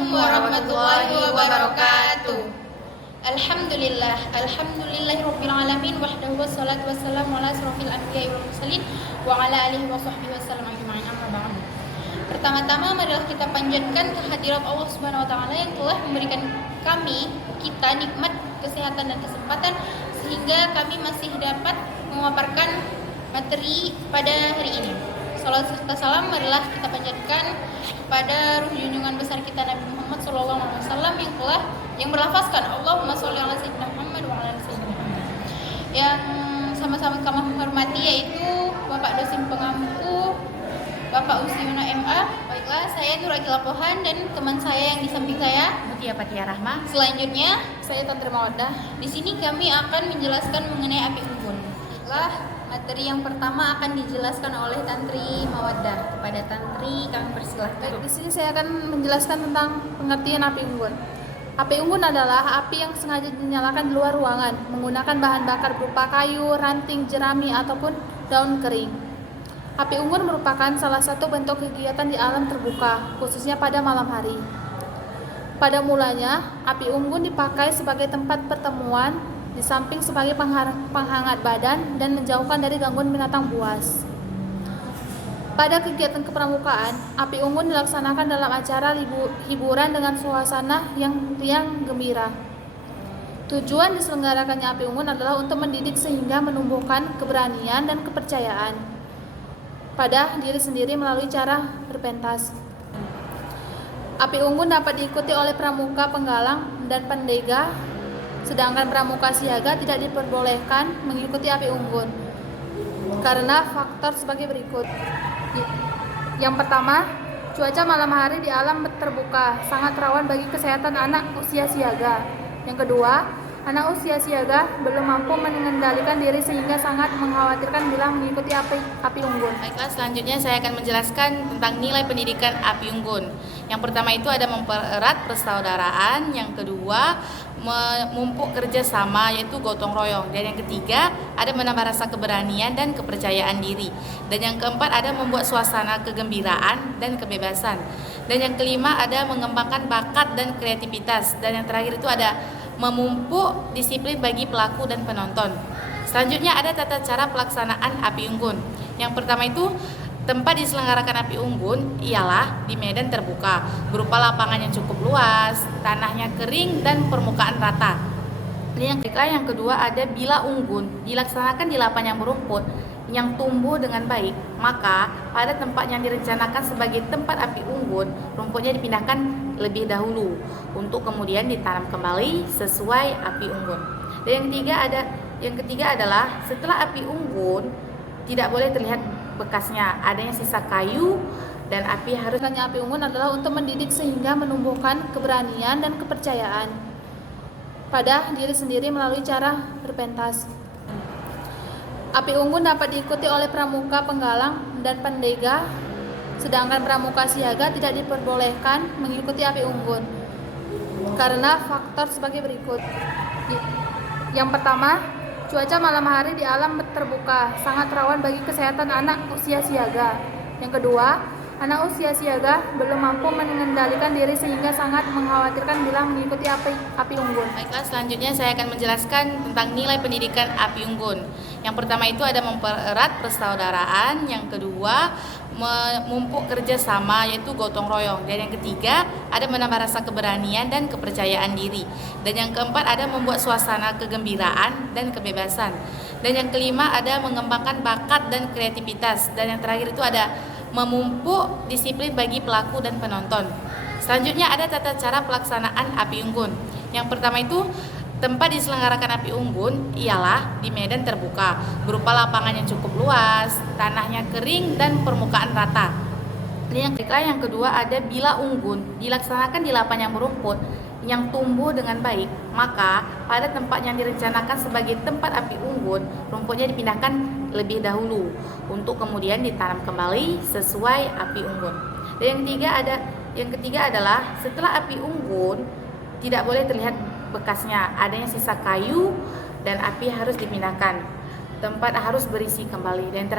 Assalamualaikum warahmatullahi wabarakatuh. Alhamdulillahirabbil alamin wahdahu wassalatu wassalamu ala asrofil anbiya'i wal mursalin wa ala alihi wa sahbihi wasallam ajma'in, amma ba'd. Pertama-tama marilah kita panjatkan kehadirat Allah Subhanahu wa taala yang telah memberikan kita nikmat kesehatan dan kesempatan sehingga kami masih dapat memaparkan materi pada hari ini. Salawat serta salam marilah kita panjatkan kepada ruh junjungan besar kita Nabi Muhammad SAW yang berlafazkan Allahumma sholli ala sayyidina Muhammad wa ala ali sayyidina Muhammad. Yang sama-sama kami hormati yaitu Bapak dosen pengampu Bapak Usiuna MA. Baiklah, saya Nur Akila Pohan dan teman saya yang di samping saya Mutia Fatia Rahma. Selanjutnya saya Tantri Mawaddah. Di sini kami akan menjelaskan mengenai api unggun. Baiklah, materi yang pertama akan dijelaskan oleh Tantri Mawaddah. Kepada Tantri kami persilahkan. Di sini saya akan menjelaskan tentang pengertian api unggun. Api unggun adalah api yang sengaja dinyalakan di luar ruangan menggunakan bahan bakar berupa kayu, ranting, jerami ataupun daun kering. Api unggun merupakan salah satu bentuk kegiatan di alam terbuka, khususnya pada malam hari. Pada mulanya, api unggun dipakai sebagai tempat pertemuan, di samping sebagai penghangat badan dan menjauhkan dari gangguan binatang buas. Pada kegiatan kepramukaan, api unggun dilaksanakan dalam acara hiburan dengan suasana yang riang gembira. Tujuan diselenggarakannya api unggun adalah untuk mendidik sehingga menumbuhkan keberanian dan kepercayaan pada diri sendiri melalui cara berpentas. Api unggun dapat diikuti oleh pramuka, penggalang, dan pendega, sedangkan pramuka siaga tidak diperbolehkan mengikuti api unggun karena faktor sebagai berikut. Yang pertama, cuaca malam hari di alam terbuka sangat rawan bagi kesehatan anak usia siaga. Yang kedua, anak usia siaga belum mampu mengendalikan diri sehingga sangat mengkhawatirkan bila mengikuti api unggun. Baiklah, selanjutnya saya akan menjelaskan tentang nilai pendidikan api unggun. Yang pertama itu ada mempererat persaudaraan, yang kedua memupuk kerjasama yaitu gotong royong, dan yang ketiga ada menambah rasa keberanian dan kepercayaan diri, dan yang keempat ada membuat suasana kegembiraan dan kebebasan, dan yang kelima ada mengembangkan bakat dan kreativitas, dan yang terakhir itu ada memupuk disiplin bagi pelaku dan penonton. Selanjutnya ada tata cara pelaksanaan api unggun. Yang pertama itu tempat diselenggarakan api unggun ialah di medan terbuka berupa lapangan yang cukup luas, tanahnya kering dan permukaan rata. Yang kedua ada bila unggun dilaksanakan di lapangan yang berumput yang tumbuh dengan baik, maka pada tempat yang direncanakan sebagai tempat api unggun, rumputnya dipindahkan lebih dahulu untuk kemudian ditanam kembali sesuai api unggun. Dan yang ketiga adalah setelah api unggun tidak boleh terlihat bekasnya, adanya sisa kayu, dan api harus. Api unggun adalah untuk mendidik sehingga menumbuhkan keberanian dan kepercayaan pada diri sendiri melalui cara berpentas. Api unggun dapat diikuti oleh pramuka, penggalang, dan pendega, sedangkan pramuka siaga tidak diperbolehkan mengikuti api unggun karena faktor sebagai berikut. Yang pertama, cuaca malam hari di alam terbuka sangat rawan bagi kesehatan anak usia siaga. Yang kedua, anak usia siaga belum mampu mengendalikan diri sehingga sangat mengkhawatirkan bila mengikuti api unggun. Baiklah, selanjutnya saya akan menjelaskan tentang nilai pendidikan api unggun. Yang pertama itu ada mempererat persaudaraan, yang kedua memupuk kerjasama yaitu gotong royong, dan yang ketiga ada menambah rasa keberanian dan kepercayaan diri, dan yang keempat ada membuat suasana kegembiraan dan kebebasan, dan yang kelima ada mengembangkan bakat dan kreativitas, dan yang terakhir itu ada memupuk disiplin bagi pelaku dan penonton. Selanjutnya ada tata cara pelaksanaan api unggun. Yang pertama itu tempat diselenggarakan api unggun ialah di medan terbuka berupa lapangan yang cukup luas, tanahnya kering dan permukaan rata. Yang kedua ada bila unggun dilaksanakan di lapangan yang berumput yang tumbuh dengan baik, maka pada tempat yang direncanakan sebagai tempat api unggun, rumputnya dipindahkan lebih dahulu untuk kemudian ditanam kembali sesuai api unggun. Dan yang ketiga adalah setelah api unggun tidak boleh terlihat bekasnya, adanya sisa kayu, dan api harus dipindahkan. Tempat harus berisi kembali. Dan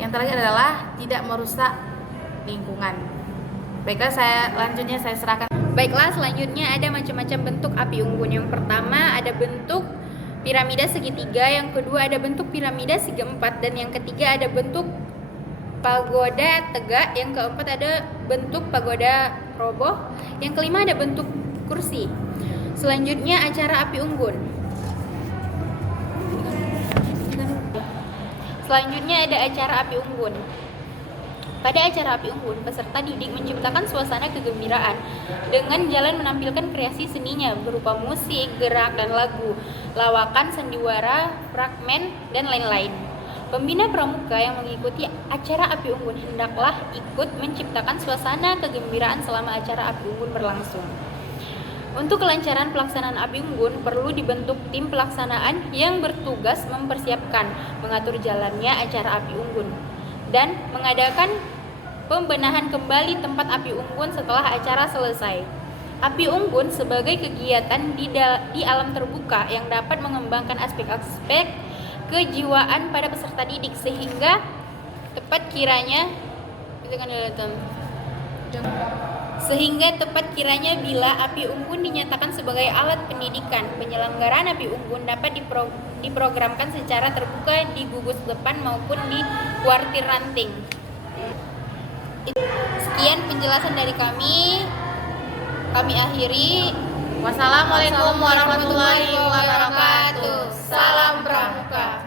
yang terakhir adalah tidak merusak lingkungan. Baiklah, selanjutnya saya serahkan. Baiklah, selanjutnya ada macam-macam bentuk api unggun. Yang pertama ada bentuk piramida segitiga, yang kedua ada bentuk piramida segi empat, dan yang ketiga ada bentuk pagoda tegak, yang keempat ada bentuk pagoda roboh, yang kelima ada bentuk kursi. Selanjutnya acara api unggun. Selanjutnya ada acara api unggun. Pada acara api unggun, peserta didik menciptakan suasana kegembiraan dengan jalan menampilkan kreasi seninya berupa musik, gerak, dan lagu, lawakan, sandiwara, fragmen, dan lain-lain. Pembina pramuka yang mengikuti acara api unggun hendaklah ikut menciptakan suasana kegembiraan selama acara api unggun berlangsung. Untuk kelancaran pelaksanaan api unggun, perlu dibentuk tim pelaksanaan yang bertugas mempersiapkan, mengatur jalannya acara api unggun, dan mengadakan pembenahan kembali tempat api unggun setelah acara selesai. Api unggun sebagai kegiatan di alam terbuka yang dapat mengembangkan aspek-aspek kejiwaan pada peserta didik sehingga tepat kiranya bila api unggun dinyatakan sebagai alat pendidikan, penyelenggaraan api unggun dapat diprogramkan secara terbuka di gugus depan maupun di kuartir ranting. Sekian penjelasan dari kami akhiri. Wassalamualaikum warahmatullahi wabarakatuh. Salam Pramuka.